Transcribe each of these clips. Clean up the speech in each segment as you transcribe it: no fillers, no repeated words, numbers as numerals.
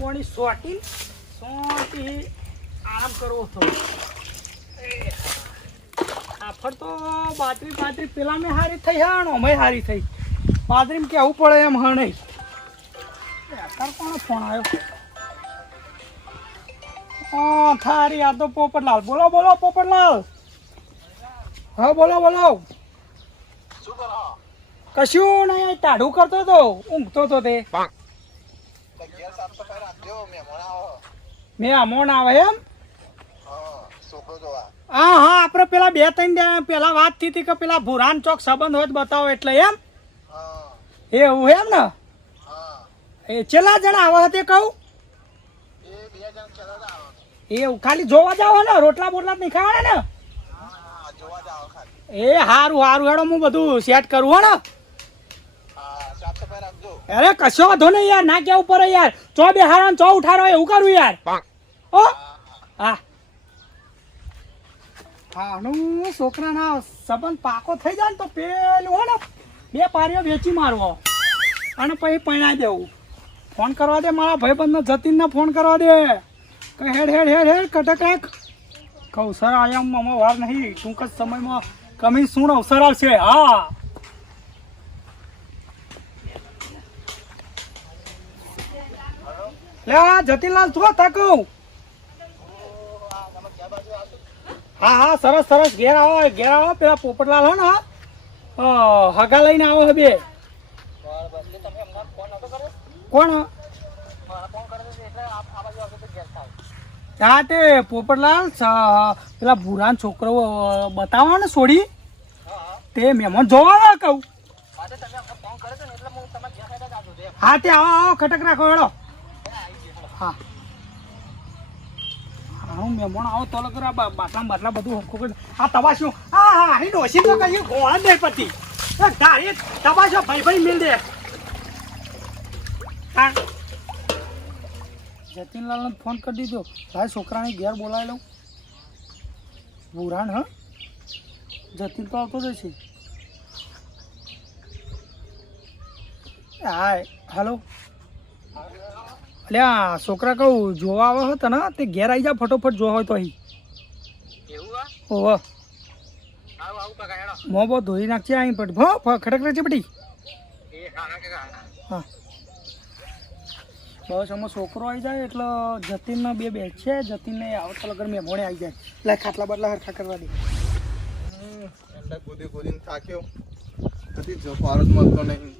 પાણી સોટી આરામ કરવો હતો. આફર તો બાજરી પેલા મેં હારી થઈ હા અમે હારી થઈ. બાજરીમાં કેવું પડે એમ હ નહીં. અત્યારે કોનો ફોન આવ્યો? થારી આ તો પોપટલાલ. બોલો પોપટલાલ. હા બોલો. શું કરો? કશું નહીં, ટાઢું કરતો હતો, ઊંઘતો હતો તે. મેં અમોણ આવે એમ. હા આપડે પેલા 2-3 પેલા વાત થઈ હતી કે પેલા ભુરાન ચોક સંબંધ હોય બતાવો એટલે એમ. એવું એમ ને? એ છેલ્લા જણા આવા હતી કહું? એવું ખાલી જોવા જાવ ને? રોટલા બોટલા નહીં ખાવાના ને? એ હારું હેડો હું બધું સેટ કરું હો ને. અરે કશો વાંધો નહીં યાર, ના કેવું પડે યાર. ચો બે હારા ચો ઉઠાડો એવું કરું યાર. ઓ હા છોકરાના સંબંધ પાકો થઈ જાય ને તો પેલું હો ને 2 પારીઓ વેચી મારવો અને પછી પૈણા દેવું. ફોન કરવા દે મારા ભાઈબંધને જતીનને ફોન કરવા દે કે હેડ કટક અવસર આયામમાં વાર નહીં, ટૂંક જ સમયમાં કમી શું અવસર આવશે. હા લે જતીનલાલ શું થકું? હા સરસ ઘેર આવો પેલા પોપટલાલ હો ને હગા લઈને આવો હવે. કોણ? હા તે પોપટલાલ પેલા ભૂરાન છોકરો બતાવો ને છોડી તે મહેમાન જોવા કહું. હા તે આવો ખટક રાખો હેડો. હા મહેમાન આવો તો બાટલા બધું હમકો કરી. આ તબાશું હા એ ડોસી તો કઈ ગોળા દે પછી ધારી તબાશો ભાઈ મિલ દે. હા જતીનલાલને ફોન કરી દીધો. ભાઈ છોકરાને ઘેર બોલાવી લઉં. ભૂરાન હ જતીન તો આવતો જ છે. Hi hello. અલ્યા છોકરા કહું જોવા આવે હતો ને તે ઘેર આવી જા ફટોફટ જોવા હોય તો અહીં. ઓહો મોબો ધોઈ નાખશે અહીં પટ ખડક રહેશે બટી. હા બસ આમાં છોકરો આવી જાય એટલે જતીનને 2 બેચ છે. જતીનને આવતા લગર મહેમાને આવી જાય એટલે ખાટલા બાટલા હરખા કરવા દે. ગોદીને થાક્યો નથી જો પારો જ મળતો નહીં.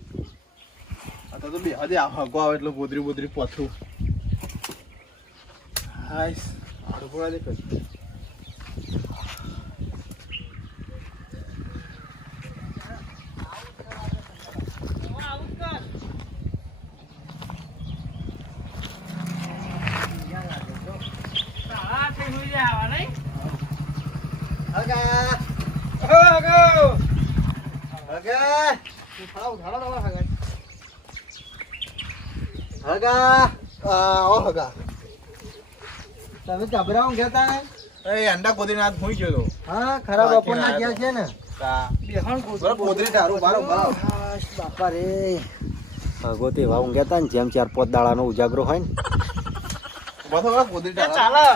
આ તો બે હજે હગો આવે એટલે બોદરી પોથરું. હાઈસ આડપોડા દે કર. તમે જબરાઓ ગયા તા એ અંડા ગોદીને હાથ ભૂઈ ગયો તો. હા ખરાબ બપોરના ગયા છે ને. ગોદરી ધારું બારો બાપા રે ભગવતી વાવ ગયા તા ને જેમ 4-5 દાડાનો ઉજાગરો હોય ને બસ ગોદરી ધારા ચાલે.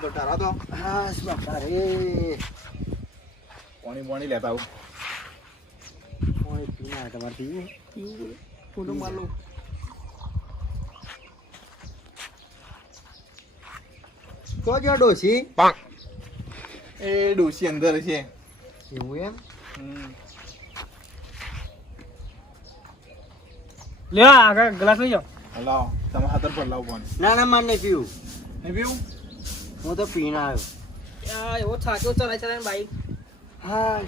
તો ધારા તો હા બાપા રે પાણી લેતા આવું. પાણી પીના તમારે પીવું થોડું માલું તો જો ડોસી એ ડોસી અંદર છે. એવું એમ લે આગળ ગ્લાસ લઈ જાઓ. લાવો તમે હાથર પર લાવો પાણી. ના માર નહીં પીવું. નહીં પીવું? હું તો પીને આવ્યો. એવો થાક્યો ચલાય બાઈક. હા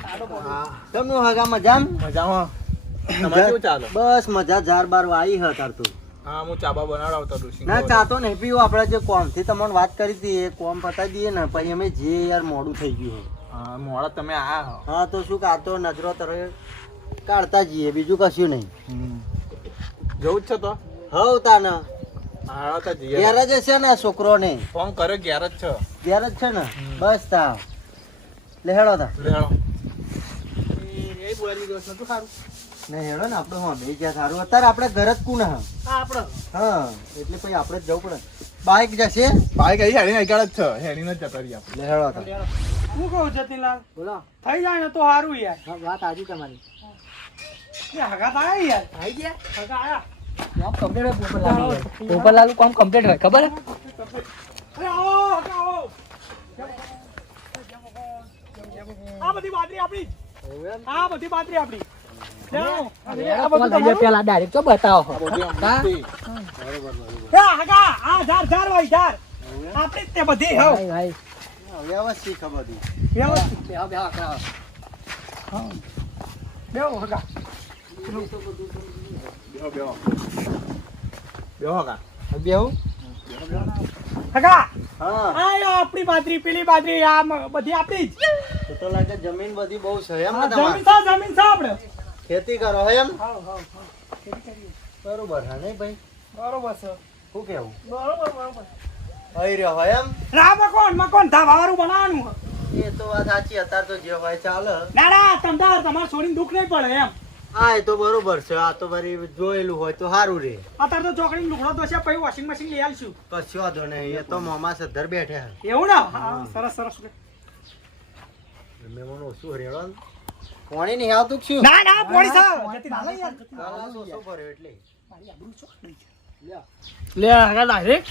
તમે હગા મજામાં? તમારે કેવું ચાલે? બસ મજા 4-12 આવી હતા તો. હા હું ચાબા બનાવડાવતા ડોસી. ના ચા તો નહીં પીવું. આપણે જે કોમથી તમને વાત કરી હતી એ કોમ પતાવી દઈએ ને પછી અમે જે યાર મોડું થઈ ગયું. હા મોડા તમે આયા. હા તો શું કાતો નજરો તરે કાઢતા જઈએ બીજું કશું નહીં. જવું જ છે તો હવ તાને હા તો જઈએ. ઘેર જ છે ને છોકરો ને ફોન કર્યો ઘેર જ છે. ઘેર જ છે ને બસ તા લે હેડો તા લેણો એ બોલી ગયો નતું સારું ને હેડો ને આપણે હા બે જ્યાં સારું અત્યારે આપણે ઘર જ કોણ હા આ આપણો હા એટલે પછી આપણે જ જવું પડે બાઈક જશે ભાઈ કઈ હેડી આગળ જ છે હેડીને જ જતા રહીએ આપણે લે હેડો તા હું કહું જતીનલાલ બોલો થઈ જાય ને તો સારું યાર વાત આજે તમારી એ હગા તો આયા યાર આવી ગયા હગા આયા કોમ કમ્પ્લીટ હોય પોપરલાલ કોમ કમ્પ્લીટ હોય ખબર હે? અરે આવો હગા આવો આ બધી બાજરી આપણી આ બધી બાજરી આપણી લેવો. આ બધું લઈ લે પેલા ડાયરેક્ટ તો બતાવો હા? એ હગા આ ઝાર હોય ઝાર આપણી જ તે બધી હવ ભાઈ ભાઈ વ્યવસ્થિત ખબર હતી વ્યવસ્થિત બેહો બેહો કરાવો. હા બેવો હગા બેહો બેહો કા બેહું હગા હા આ આપણી બાજરી પેલી બાજરી આ બધી આપણી જ તો લાગે જમીન બધી બહુ છે એમ આ ને તમારે જમીન છે આપણે ખેતી કરો હે એમ હાવ હાવ હાવ ખેતી કરીએ બરોબર હા નહીં ભાઈ બરોબર છે શું કેવું બરોબર હઈ રહ્યો હોય એમ ના મકોન ધાબાવાળું બનાવવાનું છે. એ તો વાત સાચી અત્યારે તો જે હોય ચાલે ના ના તમારે છોડીને દુઃખ નહીં પડે એમ હા એ તો બરોબર છે આ તો મારી જોયેલું હોય તો સારું રે અત્યારે તો ચોકડી લુગડો તો છે પછી વોશિંગ મશીન લઈ આવીશું કશો વાંધો નહીં એ તો મોમાં સદ્ધર બેઠા એવું ને હા સરસ મહેમાન ઓછું હરેડો ને પાણી નહીં આવતું કે શું ના ના પોણી સાવ જતી ના લઈ યાર કાલા સોસો ભર્યો એટલે લે હગા ડાયરેક્ટ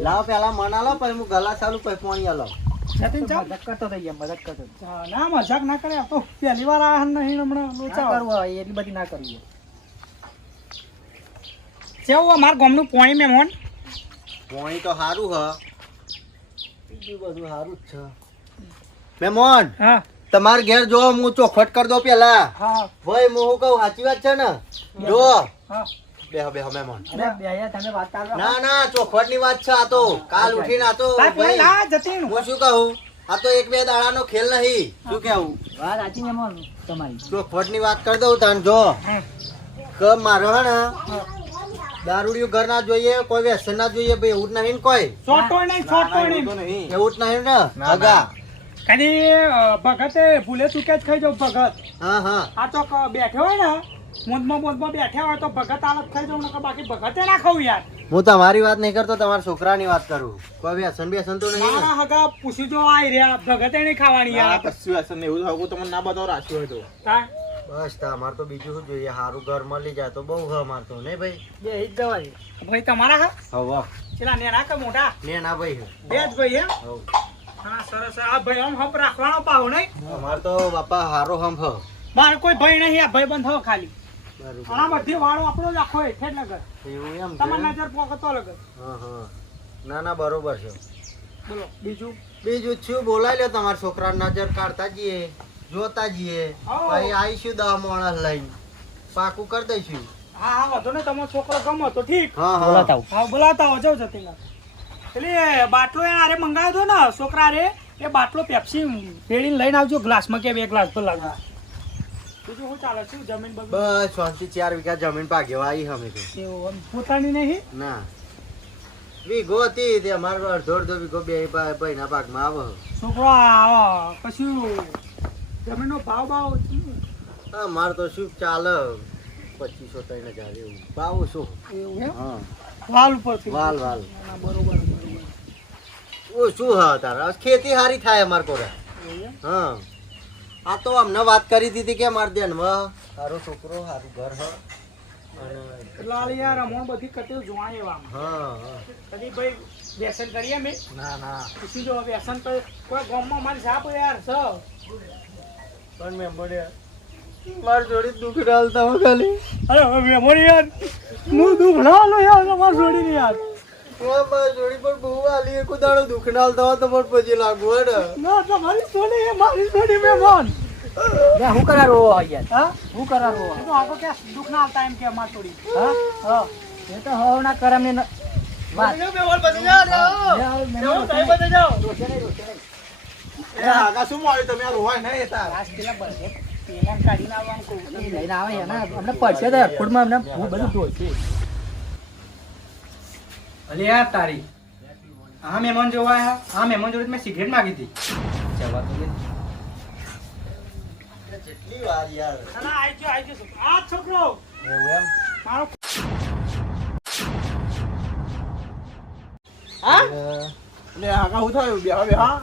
લાવ પેલા મના લો પછી હું ગલા ચાલુ પછી પાણી આલો જતીન ચાલ મદદ કરતો થઈ ગયા મદદ કરતો હા, ના મજાક ના કરે આ તો પહેલી વાર આયા નહીં હમણાં ના લોચા કરવું હોય એટલી બધી ના કરવી કેવું અમાર ગામનું પોણી મહેમાન પાણી તો સારું હ બીજું બધું સારું જ છે મહેમાન હા તમાર ઘેર જો હું ચોખવટ કરી દો પેલા હા ભાઈ હું શું કહું સાચી વાત છે ને જો હા બેહો બેહો મહેમાન અરે બેયા તમે વાત ચાલુ રાખો. ના ના ચોખવટ ની વાત છે આ તો કાલ ઉઠીને આ તો લાય પોણી ભાઈ લા જતીન હું શું કહું આ તો એક બે દાડાનો ખેલ નહીં શું કેવું વાત સાચી મહેમાન તમારી ચોખવટ ની વાત કરી દઉં તને જો હમ. કે મારે હે ને દારૂડિયું ઘર ના જોઈએ કોઈ વ્યસન ના જોઈએ ભાઈ એવું જ નહીં ને કોઈ છોટો નહીં છોટો એવું તો નહીં નહીં એવું જ નહીં ને ના. હગા કદી ભગતે ભૂલે ચૂકે જ ખાઈ જાવ ભગત હા હા આ તો બેઠો હોય ને મોજમાં બેઠા હોય તો ભગત હાલત ખાઈ જાવ ને બાકી ભગતે ના ખાવું યાર હું તમારી વાત નહીં કરતો તમારા છોકરાની વાત કરું કોઈ વ્યસન બેસન તો નહીં ને મારા હગા પૂછી જો આઈ રહ્યા ભગતે નહીં ખાવાની ના યાર કશું અસર નહીં એવું થયું તમને ના બતાવો રાખ્યું હોય તો હા? બસ તા અમારે તો બીજું શું જોઈએ સારું ઘર મળી જાય તો બહુ હ અમાર તો નહીં ભાઈ બે ઈ જ દવાઈ ભાઈ તમારા હા હવ પેલા નેના કે મોટા ને ના ભાઈ બે જ ભાઈ એમ હવ હા સરસ આ ભાઈ આમ હપ રાખવાનો પાવ નહીં અમાર તો બાપા હારો હમ હ મારે કોઈ ભાઈ નહીં આ ભાઈ બંધ થયો ખાલી બરોબર આ બધી વાળો આપણો જ આખો હેઠ લગર એવું એમ છે? તમારી નજર પોકતો લગર હા હા ના ના બરોબર છે બોલો બીજું બીજું શું બોલાવી લ્યો તમારા છોકરા નજર કાઢતા જઈએ જોતા જઈએ હાઉ. પછી આવીશું 10 માણસ લઈને પાકું કરી દઈશું હા હા વાંધો ને તમારો છોકરો ગમો તો ઠીક હા હા બોલાતા હા બોલાતા હો જાવ જતી એટલે બાટલો એ આરે મંગાવ્યો હતો ને છોકરા રે એ બાટલો પેપ્સી ફેડીને લઈને આવજો ગ્લાસમાં કે 2 ગ્લાસ તો લાગુ બીજું શું ચાલે શું જમીન બગીચો? બસ 4 વીઘા જમીન પાક્યો આવી અમે તો એવું આમ પોતાની નહીં ના વીઘો હતી તે અમારો અડધો વીઘો બે ભાઈના ભાગમાં આવે છોકરો આ કશું જમીનનો ભાવ અમારે તો શું ચાલે 2500-3000 એવું ભાવ શું એવું એમ હા વાલ ઉપરથી વાલ વાલ ના, બરોબર ઓ શું હા તારા ખેતી સારી થાય અમાર કોરા એવું એમ? હા આ તો અમને વાત કરી દીધી કે માર ધ્યાનમાં સારો છોકરો સારું ઘર હ અને એટલે આ યાર અમોણ બધી કટેલ જોવા એવા હા હા કદી ભાઈ વ્યસન કરીએ અમે ના ના પૂછી જો વ્યસન તો કોઈ ગામમાં મારી સાપ યાર છ પણ મેં બોલ્યા માર જોડી દુઃખ ડાલતા હો ખાલી અરે હવે મેમોરી યાર હું દુઃખ ના લો યાર તમાર છોડીને યાર માર જોડી પર બહુ આલી એક દાડો દુઃખ ડાલતા હો તો પણ પછી લાગુ હે ને ના તમારી છોડી એ મારી છોડી મહેમાન બે હું કરા રો યાર હા હું કરા રો એ તો આગો કે દુઃખ ના આવતા એમ કે અમાર છોડી હા હા એ તો હવ ના કરમ ને વાત મહેમાન બની જાઓ જાઓ સાહેબ બની જાઓ એ આગા શું મળ્યું તમે આ રોવાય નહીં એ તાર આજ પેલા બર્થડે પેલા કાઢીને આવવાનું કહું એ લઈને આવે એના અમને પડશે તો ફૂડમાં અમને બધું જોઈશે અલે યાર તારી હા મહેમાન જોવા આયા હા મહેમાન જોડે મેં સિગરેટ માગી હતી જવા તો દે જેટલી વાર યાર ના આઈ ગયો આ છોકરો એવું એમ મારો લે હાકા હું થયું બેહા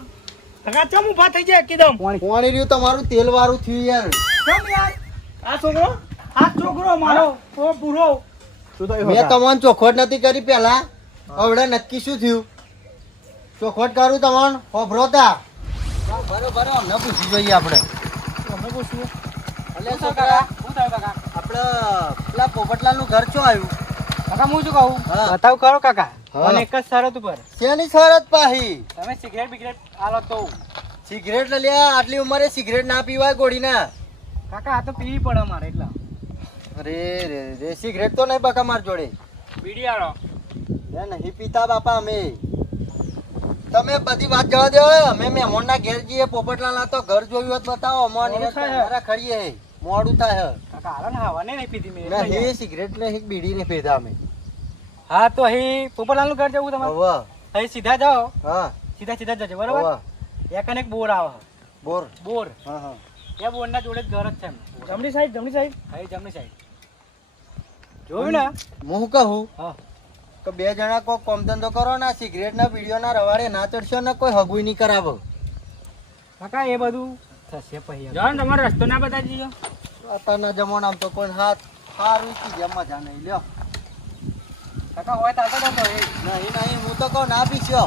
કાકા ચમ ઊભા થઈ જાય એકદમ પાણી રહ્યું તમારું તેલ વાળું થયું યાર કેમ યાર આ છોકરો મારો ઓ પૂરો શું થયું મેં તમને ચોખવટ નથી કરી પેલા હવે નક્કી શું થયું ચોખવટ કરું તમને હોભરોતા બરોબર અમને પૂછી જોઈએ આપણે અમે પૂછ્યું અલે છોકરા શું થયું કાકા? આપણે પેલા પોપટલાલ નું ઘર ચો આવ્યું કાકા હું શું કહું? હા. બતાવ કરો કાકા. હા. મને એક જ શરત ઉપર. શેની શરત પાહી તમે સિગરેટ બિગરેટ આલો તો. સિગરેટ લ્યા આટલી ઉંમરે સિગરેટ ના પીવાય ગોળીના કાકા આ તો પીવી પડે મારે એટલા. અરે રે રે સિગરેટ તો નહીં બકા માર જોડે બીડી આલો. એ નહીં પીતા બાપા અમે તમે બધી વાત જવા દો અમે મહેમાન ના ઘેર જઈએ પોપટલાલ ના તો ઘર જોયું હોત બતાવો અમને મોડું થાય. મારા ખડીએ મોડું થાય કાકા હાલો ને હવાને નહીં પીધી મેં. નહીં સિગરેટ ને બીડી ને પીધા અમે હા તો અહીં પોપટલાલ નું ઘર જવું તમારે. હવે અહીં સીધા જાઓ, હા સીધા જજો બરાબર. હવે એક અને એક બોર આવે. બોર બોર હા હા એ બોર ના જોડે જ ઘર જ છે એમ. જમણી સાઈડ અહીં જમણી સાઈડ જોયું ને. હું શું કહું હા કે બે જણા કોઈ કોમ ધંધો કરો ને સિગરેટ ના બીડીઓ ના રવાડે ના ચડશો ને કોઈ હગુઈ નહીં કરાવો કાકા એ બધું થશે પછી. જાઓ ને તમારો રસ્તો ના બતાવી દીધો. અત્યારના જમાનામાં તો કોઈ હાથ સારું ચીજ મજા નહીં લ્યો કાકા હોય તો આવતા તો નહીં હું તો કહું ના પીશો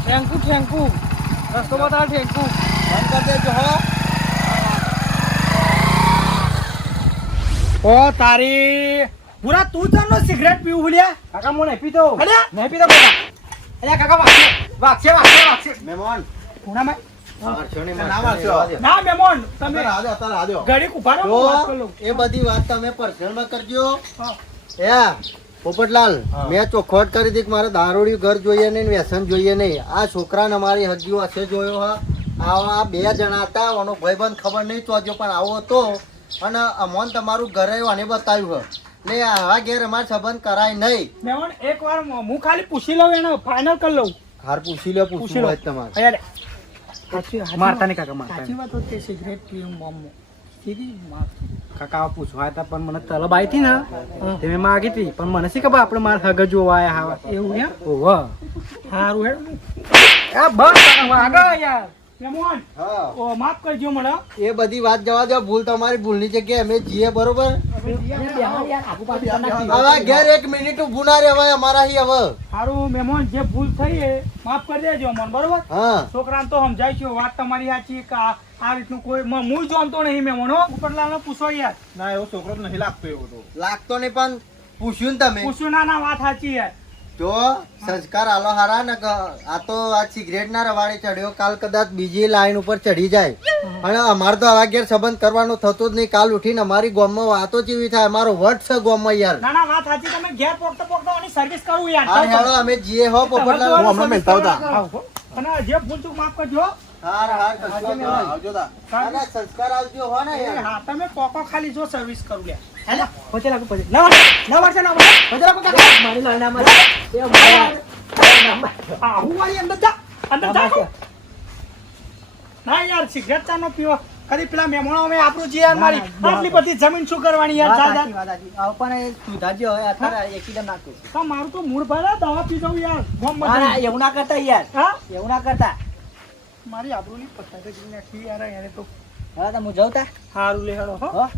ઠેંકુ રસ્તો બતાવો ઠેંકુ. બંધ કરી દેજો હો ઓ તારી પૂરા તું ચાલો સિગરેટ પીવું ભૂલ્યા કાકા હું નહીં પીતો. અલ્યા! નહીં પીતો કાકા. અલ્યા કાકા વાગશે. મહેમાન પૂનામાં મારશો ને ના મારશો મારશો. ને. ના મેમોન તમે તમે અત્યારે આજો ઘડીક ઉભા રહો હું વાત કરી જો લઉં. એ બધી વાત તમે પર્સનલમાં કરજો હા. એ પોપટલાલ હા. મેં ચોખવટ કરી હતી કે મારે દારૂડિયું ઘર જોઈએ નહીં ને વ્યસન જોઈએ નહીં આ છોકરાને અમારી હજીઓ હશે જોયો હા આવા બે જણા હતા આનો ભાઈબંધ ખબર નહીં ચોજો પણ આવો હતો અને અમોન તમારું ઘરે આને બતાવ્યું હે ને આવા ઘેર અમારે સંબંધ કરાય નહીં મેમોન એકવાર હું ખાલી પૂછી લઉં એને ફાઇનલ કરી લઉં હાર પૂછી લો પૂછી પૂછી લો. હોય તમારે અરે મારતા નહીં કાકા મારતા સાચી નહીં. વાત હોત તે સિગરેટ પીવું મમ્મો સીધી વાત. કાકા આવા પૂછવા હતા પણ મને તલબ આવી હતી ને તે મેં માગી હતી પણ મને શી ખબર આપણે મારા હગ જોવા આયા હાવા. એવું એમ ઓહો. સારું હેડ આ બસ કાકા આગળ યાર. મેમોન હા ઓ માફ કરજો મને એ બધી વાત જવા દો ભૂલ તમારી ભૂલની જગ્યાએ અમે જીએ બરોબર હવે ઘેર એક મિનિટ ઊભું ના રહેવાય અમારા અહીં હવે સારું મેમોન જે ભૂલ થઈ એ માફ કરી દેજો મને બરોબર હા છોકરાને તો સમજાય છે વાત તમારી સાચી કે આ રીતનું કોઈ હું જાણતો નહીં મેમોન હો ઉપરલાલને પૂછો યાર ના એવો છોકરો તો નહીં લાગતો એવો તો લાગતો નહીં પણ પૂછ્યું ને તમે પૂછ્યું ના વાત સાચી યાર જો સંસ્કાર આલો હારા ને આ તો આ સિગરેટ ના રવાડે ચડ્યો કાલ કદાચ બીજી લાઈન ઉપર ચડી જાય અને અમારે તો આવા ઘેર સંબંધ કરવાનો થતો જ નહીં કાલ ઉઠીને અમારી ગામમાં વાતો જેવી થાય અમારો વટ છે ગામમાં યાર ના વાત સાચી તમે ઘેર પોકતા એની સર્વિસ કરું યાર હા હેડો અમે જીએ હો પોપટલાલ હું હમણાં મિલતા હતા. અને જે ભૂલ ચૂક માફ કરજો હાર હાર કશો નહીં. હા, આવજો તા અને સંસ્કાર આવજો હો ને એ યાર હા તમે પોકો ખાલી જો સર્વિસ કરું લે હેલા પછી લાગુ પછી. ના વર્ષે ના વર્ષે પછી લાગુ કાકા. મારી લાઈનામાં એ મારા- હું વાળી અંદર જા ના યાર સિગરેટ ચાનો પીવો કદી પેલા મહેમાનો અમે આપણું જે યાર મારી આટલી બધી જમીન શું કરવાની યાર જા જા તો મારું તો મૂળ ભરે દવા પી દઉં યાર ગોમ એવું ના કરતા યાર, હા એવું ના કરતા. મારી આબરૂની પથારી નાખી યાર એને તો હા તો હું જાઉં તા. હારું લે હેડો હો હો